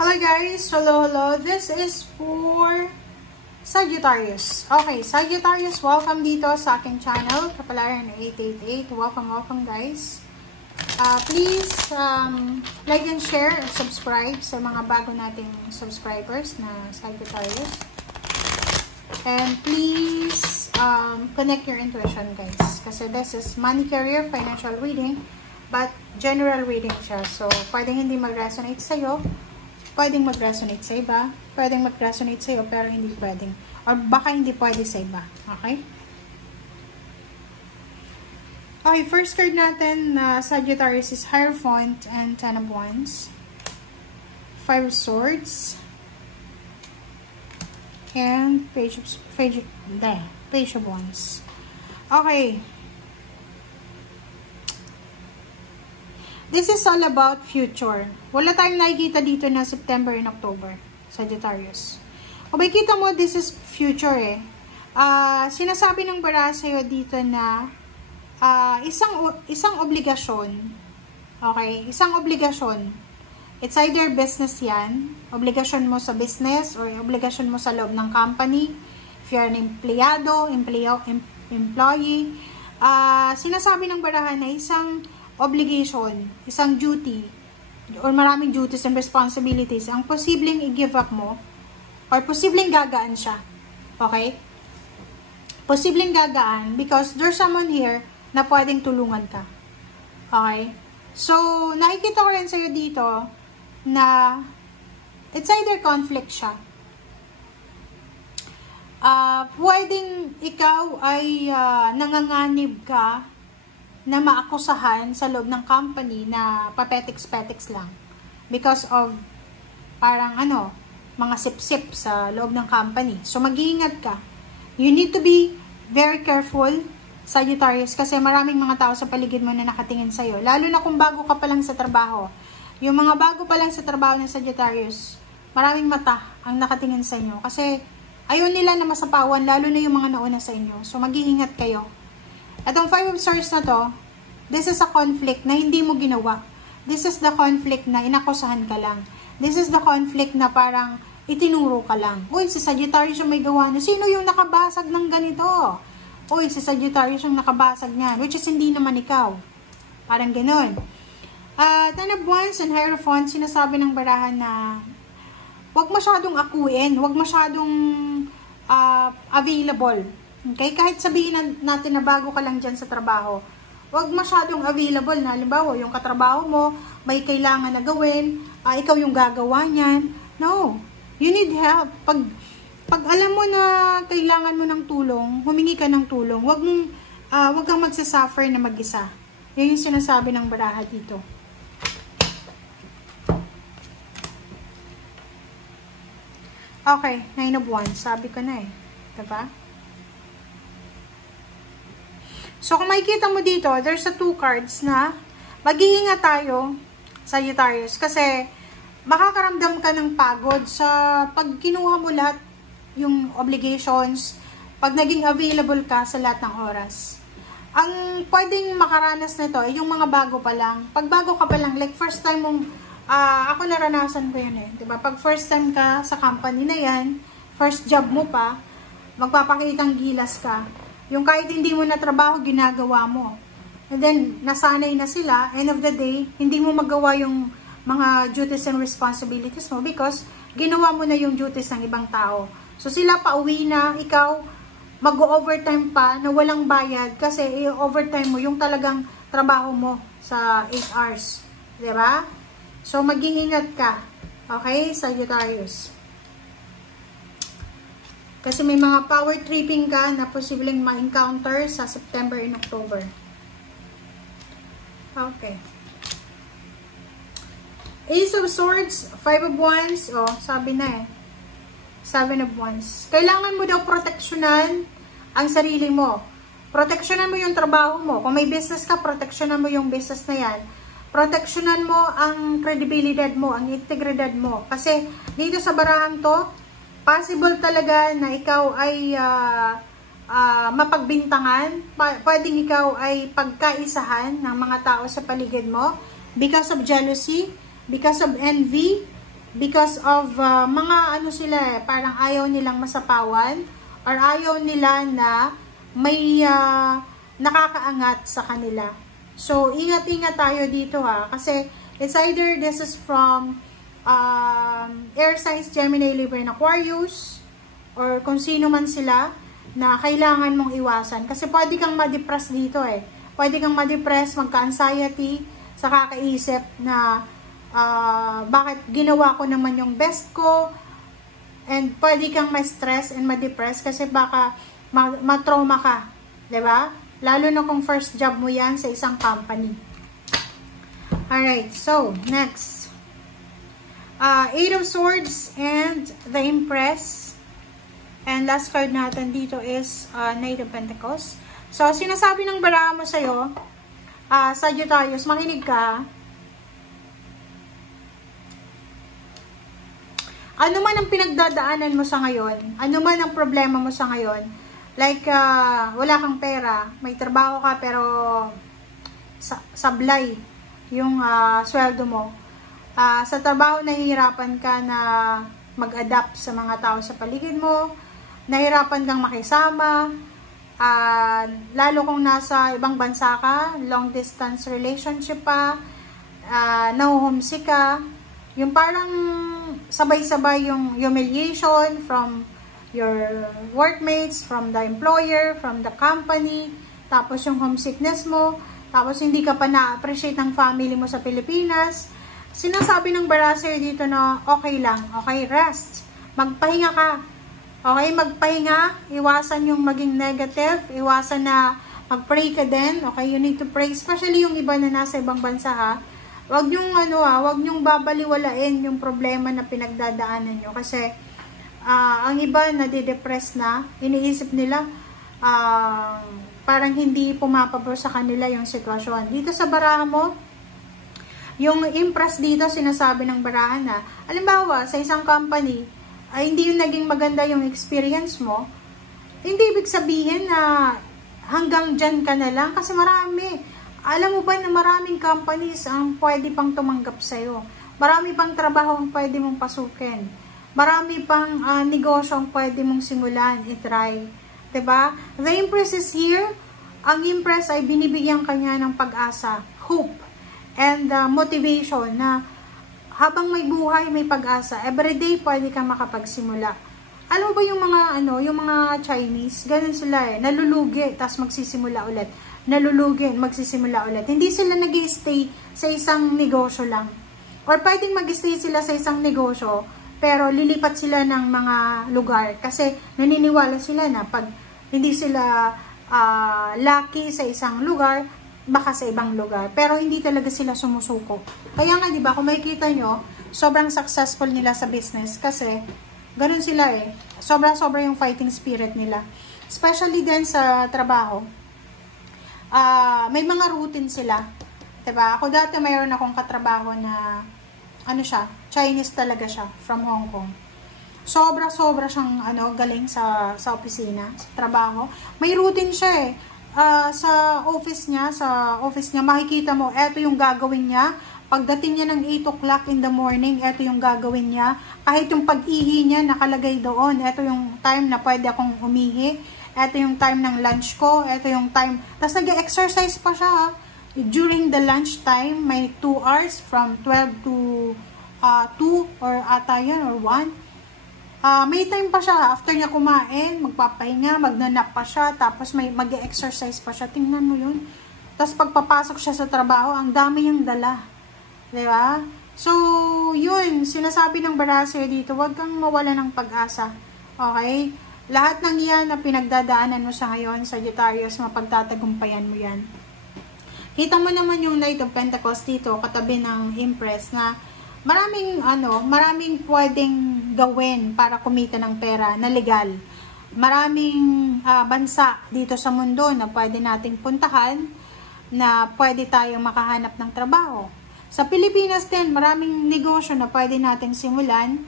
Hello guys, hello. This is for Sagittarius. Okay, Sagittarius, welcome dito sa aking channel, Kapalaran 888. Welcome guys. Please like and share and subscribe sa mga bago nating subscribers na Sagittarius. And please connect your intuition guys. Kasi this is money, career, financial reading, but general reading siya. So, pwedeng hindi mag-resonate sa'yo. Pwedeng mag-resonate sa iba, pwedeng mag-resonate sa iyo, pero hindi pwedeng. Or baka hindi pwede sa iba. Okay? Okay, first card natin na Sagittarius is Hierophant and Ten of Wands. Five of Swords. And Page of Wands. Okay. This is all about future. Wala tayong nakikita dito na September and October, Sagittarius. Kung makikita mo, this is future eh. Sinasabi ng baraha sa'yo dito na isang obligasyon. Okay? Isang obligasyon. It's either business yan. Obligasyon mo sa business or obligasyon mo sa loob ng company. If you're an empleyado, employee. Sinasabi ng baraha na isang obligation, isang duty, or maraming duties and responsibilities, ang posibleng i-give up mo, or posibleng gagaan siya. Okay? Posibleng gagaan because there's someone here na pwedeng tulungan ka. Okay? So, nakikita ko rin sa'yo dito na it's either conflict siya. Pwedeng ikaw ay nanganganib ka na maakusahan sa loob ng company na papetiks-petiks lang because of parang mga sip-sip sa loob ng company. So, mag-iingat ka. You need to be very careful, Sagittarius, kasi maraming mga tao sa paligid mo na nakatingin sa'yo. Lalo na kung bago ka pa lang sa trabaho. Yung mga bago pa lang sa trabaho ng Sagittarius, maraming mata ang nakatingin sa inyo. Kasi ayaw nila na masapawan, lalo na yung mga nauna sa inyo. So, mag-iingat kayo. Itong Five of Swords na to, this is a conflict na hindi mo ginawa. This is the conflict na inakusahan ka lang. This is the conflict na parang itinuro ka lang. Uy, si Sagittarius yung may gawa na. Sino yung nakabasag ng ganito? Uy, si Sagittarius yung nakabasag niyan. Which is hindi naman ikaw. Parang ganun. Ten of Wands and Hierophant, sinasabi ng baraha na huwag masyadong akuin. Huwag masyadong available. Okay? Kahit sabihin natin na bago ka lang dyan sa trabaho, huwag masyadong available na, halimbawa, yung katrabaho mo, may kailangan na gawin, ikaw yung gagawa niyan. No. You need help. Pag alam mo na kailangan mo ng tulong, humingi ka ng tulong, huwag kang magsasuffer na mag-isa. Yun yung sinasabi ng baraha dito. Okay, Nine of Wands. Sabi ko na eh. Diba? So, kung makikita mo dito, there's a two cards na mag-iingat tayo, Sagittarius, kasi makakaramdam ka ng pagod sa pag kinuha mo lahat yung obligations, pag naging available ka sa lahat ng oras. Ang pwedeng makaranas nito ay yung mga bago pa lang. Pag bago ka pa lang, like first time mong, ako naranasan ko yun eh. Diba? Pag first time ka sa company na yan, first job mo pa, magpapakitang gilas ka. Yung kahit hindi mo na trabaho, ginagawa mo. And then, nasanay na sila, end of the day, hindi mo magawa yung mga duties and responsibilities mo because ginawa mo na yung duties ng ibang tao. So, sila pauwi na, ikaw, mag-overtime pa na walang bayad kasi i-overtime mo yung talagang trabaho mo sa 8 hours. Diba? So, mag-iingat ka. Okay, Sagittarius? Kasi may mga power tripping ka na posibleng ma-encounter sa September and October. Okay. Ace of Swords, Five of Wands, sabi na eh. Seven of Wands. Kailangan mo daw proteksyonan ang sarili mo. Proteksyonan mo yung trabaho mo. Kung may business ka, proteksyonan mo yung business na yan. Proteksyonan mo ang credibility mo, ang integridad mo. Kasi dito sa barahang to, possible talaga na ikaw ay mapagbintangan. Pwedeng ikaw ay pagkaisahan ng mga tao sa paligid mo because of jealousy, because of envy, because of mga ano sila parang ayaw nilang masapawan or ayaw nila na may nakakaangat sa kanila. So, ingat-ingat tayo dito kasi it's either this is from air signs, Gemini, Libra, and Aquarius, or kung sino man sila na kailangan mong iwasan. Kasi pwede kang ma-depress dito Pwede kang ma-depress, magka-anxiety, sa kakaisip na bakit ginawa ko naman yung best ko, and pwede kang ma-stress and ma-depress kasi baka ma-trauma ka, diba? Lalo na kung first job mo yan sa isang company. Alright, so next, Eight of Swords and the Empress, and last card natin dito is Knight of Pentacles. So sinasabi ng baraha mo sa'yo, Sagittarius, makinig ka. Ano man ang pinagdadaanan mo sa ngayon, ano man ang problema mo sa ngayon, like wala kang pera, may trabaho ka pero sablay yung sweldo mo. Sa trabaho nahihirapan ka na mag-adapt sa mga tao sa paligid mo, nahihirapan kang makisama, lalo kung nasa ibang bansa ka, long distance relationship pa, nahuhumsik ka, yung parang sabay-sabay yung humiliation from your workmates, from the employer, from the company, tapos yung homesickness mo, tapos hindi ka pa na-appreciate ng family mo sa Pilipinas. Sinasabi ng baraha dito na okay lang, okay, rest, magpahinga ka. Okay, magpahinga, iwasan yung maging negative, iwasan na mag-pray ka din. Okay, you need to pray, especially yung iba na nasa ibang bansa Wag yung wag yung babaliwalain yung problema na pinagdadaanan nyo kasi ang iba nadidepress na, iniisip nila parang hindi pumapabor sa kanila yung sitwasyon. Dito sa baraha mo, yung Empress dito sinasabi ng baraha na, halimbawa sa isang company, ay hindi yung naging maganda yung experience mo, hindi ibig sabihin na hanggang dyan ka na lang kasi marami. Alam mo ba na maraming companies ang pwede pang tumanggap sa'yo? Marami pang trabaho ang pwede mong pasukin. Marami pang negosyo ang pwede mong simulan, itry. Diba? The Empress is here. Ang Empress ay binibigyan kanya ng pag-asa, hope, and motivation na habang may buhay, may pag-asa. Everyday, pwede kang makapagsimula. Alam mo ba yung mga, yung mga Chinese, ganun sila nalulugi, tapos magsisimula ulit. Nalulugi, magsisimula ulit. Hindi sila nag-i-stay sa isang negosyo lang. Or pwedeng mag-stay sila sa isang negosyo, pero lilipat sila ng mga lugar. Kasi naniniwala sila na pag hindi sila lucky sa isang lugar, baka sa ibang lugar. Pero hindi talaga sila sumusuko. Kaya nga, di ba, kung makikita nyo, sobrang successful nila sa business kasi ganun sila Sobra-sobra yung fighting spirit nila. Especially din sa trabaho. May mga routine sila. Diba? Ako dati mayroon akong katrabaho na Chinese talaga siya, from Hong Kong. Sobra-sobra siyang galing sa opisina, sa trabaho. May routine siya sa office niya, makikita mo, eto yung gagawin niya. Pagdating niya ng 8 o'clock in the morning, eto yung gagawin niya. Kahit yung pag-ihi niya, nakalagay doon. Eto yung time na pwede akong umihi. Eto yung time ng lunch ko. Eto yung time. Tapos nag-exercise pa siya. During the lunch time, may 2 hours from 12 to 2 or ata yan, or 1. May time pa siya, after niya kumain, magpapahinga, magnanap pa siya, tapos may mag-exercise pa siya. Tingnan mo yun. Tapos pagpapasok siya sa trabaho, ang dami niyang dala. Diba? So, yun, sinasabi ng baraha dito, huwag kang mawala ng pag-asa. Okay? Lahat ng yan na pinagdadaanan mo sa ngayon, Sagittarius, mapagtatagumpayan mo yan. Kita mo naman yung Knight of Pentacles dito, katabi ng Empress, na maraming pwedeng gawin para kumita ng pera na legal. Maraming bansa dito sa mundo na pwede nating puntahan na pwede tayong makahanap ng trabaho. Sa Pilipinas din, maraming negosyo na pwede nating simulan.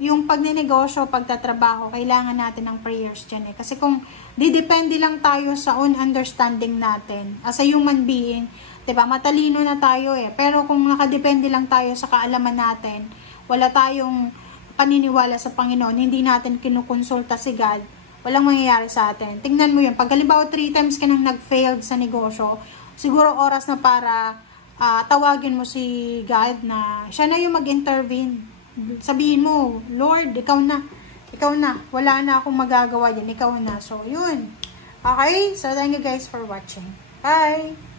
Yung pagnenegosyo, pagtatrabaho, kailangan natin ng prayers dyan Kasi kung didepende lang tayo sa own understanding natin as a human being, 'Diba? Matalino na tayo eh. Pero kung nakadepende lang tayo sa kaalaman natin, wala tayong paniniwala sa Panginoon, hindi natin kinukonsulta si God, walang mangyayari sa atin. Tingnan mo yun. Pag halimbawa 3 times ka nang nag-failed sa negosyo, siguro oras na para tawagin mo si God na siya na yung mag-intervene. Sabihin mo, Lord, ikaw na. Wala na akong magagawa yan. Ikaw na. So, yun. Okay? So, thank you guys for watching. Bye!